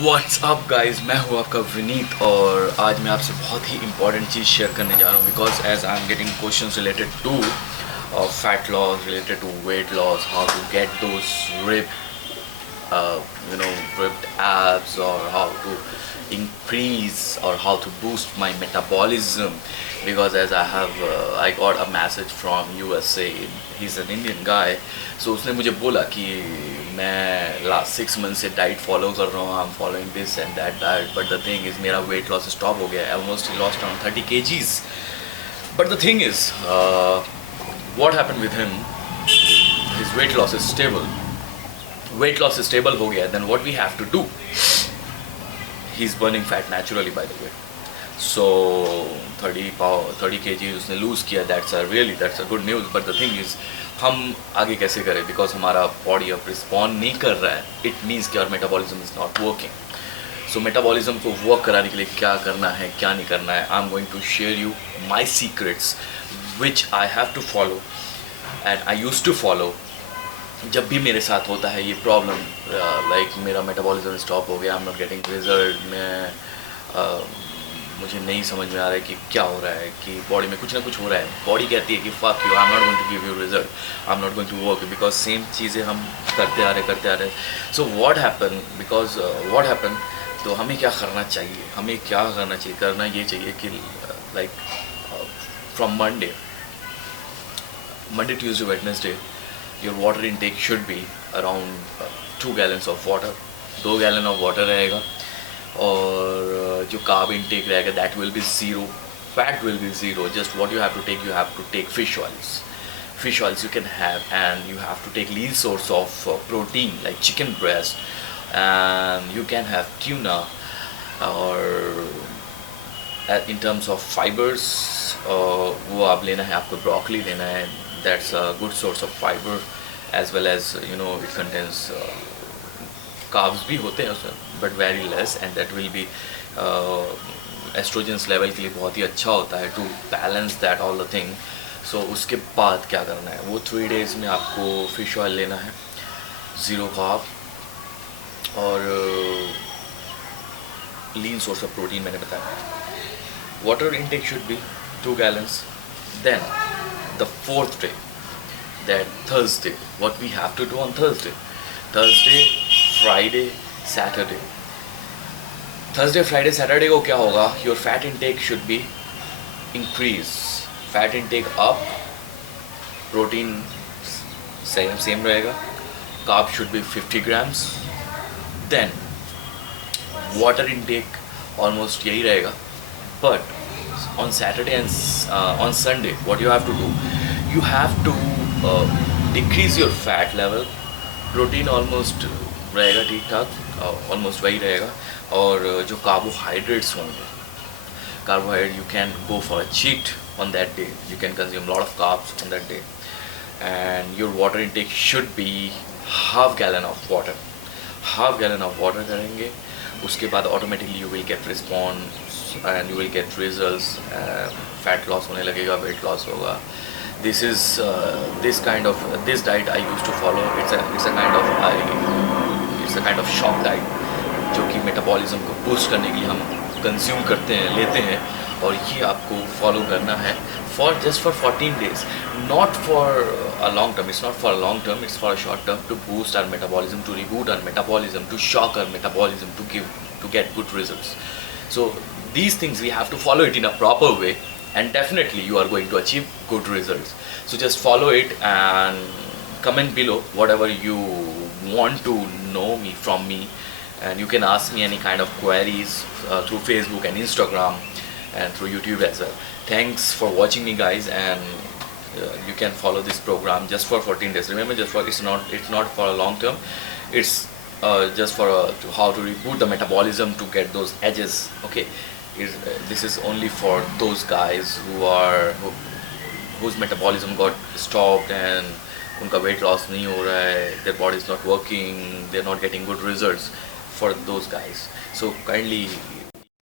What's up guys, मैं हूँ आपका विनीत और आज मैं आपसे बहुत ही इंपॉर्टेंट चीज़ शेयर करने जा रहा हूँ because as I am getting questions related to fat loss, related to weight loss, how to get those ripped abs, or how to increase or how to boost my metabolism. Because as I got a message from USA. He's an Indian guy, so उसने मुझे बोला कि मैं last 6 months से diet follow कर रहा हूँ, I'm following this and that diet, but the thing is मेरा weight loss stop हो गया. I almost lost around 30 kgs. But the thing is, what happened with him, his weight loss is stable. Weight loss is stable हो गया, then what we have to do, he's burning fat naturally, by the way. So 30 kg उसने lose किया. That's a good news. But the thing is, हम आगे कैसे करें, because हमारा body अब respond नहीं कर रहा है. It means कि our metabolism is not working. So metabolism को work कराने के लिए क्या करना है, क्या नहीं करना है, I'm going to share you my secrets which I have to follow and I used to follow. जब भी मेरे साथ होता है ये प्रॉब्लम, लाइक मेरा मेटाबॉलिज्म स्टॉप हो गया, आई एम नॉट गेटिंग रिजल्ट, मुझे नहीं समझ में आ रहा है कि क्या हो रहा है, कि बॉडी में कुछ ना कुछ हो रहा है. बॉडी कहती है कि fuck you, I am not going to give you result, I am not going to work, because same चीज़ें हम करते आ रहे. सो व्हाट हैपन, तो हमें क्या करना चाहिए, करना ये चाहिए कि like from Monday Tuesday Wednesday your water intake should be around 2 gallons of water. 2 gallon of water रहेगा. और जो carb intake रहेगा that will be zero, fat will be zero. Just what you have to take fish oils you can have, and you have to take lean source of protein like chicken breast, and you can have tuna, or in terms of fibers, वो आप लेना है, आपको broccoli लेना है. That's a good source of fiber, as well as it contains carbs भी होते हैं उसमें, but very less, and that will be estrogens level के लिए बहुत ही अच्छा होता है to balance that all the thing. So उसके बाद क्या करना है, वो 3 days में आपको fish oil लेना है, zero carb, और lean source of protein मैंने बताया. Water intake should be 2 gallons. Then the 4th day, that Thursday, what we have to do on Thursday, Friday, Saturday. Thursday, Friday, Saturday को क्या होगा, your fat intake should be increase, fat intake up, protein same रहेगा, carb should be 50 grams. Then water intake almost यही रहेगा, but on Saturday and on Sunday, what you have to do, you have to decrease your fat level. Protein almost रहेगा ठीक ठाक, almost वही रहेगा, और जो carbohydrates होंगे, you can go for a cheat on that day. You can consume a lot of carbs on that day, and your water intake should be half gallon of water करेंगे. उसके बाद automatically you will get response and you will get results. Fat loss होने लगेगा, weight loss होगा. This is this diet I used to follow. It's a kind of shock diet जो कि metabolism को boost करने के लिए हम कंज्यूम लेते हैं, और ये आपको फॉलो करना है just for 14 days, not for a long term. It's not for a long term, it's for a short term, to boost our metabolism, to reboot our metabolism, to shock our metabolism, to get good results. So these things we have to follow it in a proper way, and definitely you are going to achieve good results. So just follow it and comment below whatever you want to know from me, and you can ask me any kind of queries through Facebook and Instagram and through YouTube as well. Thanks for watching me, guys, and you can follow this program just for 14 days. Remember, it's not for a long term. It's just for how to reboot the metabolism to get those edges. Okay, this is only for those guys whose metabolism got stopped and उनका weight loss नहीं हो रहा है, their body is not working, they're not getting good results. For those guys, so kindly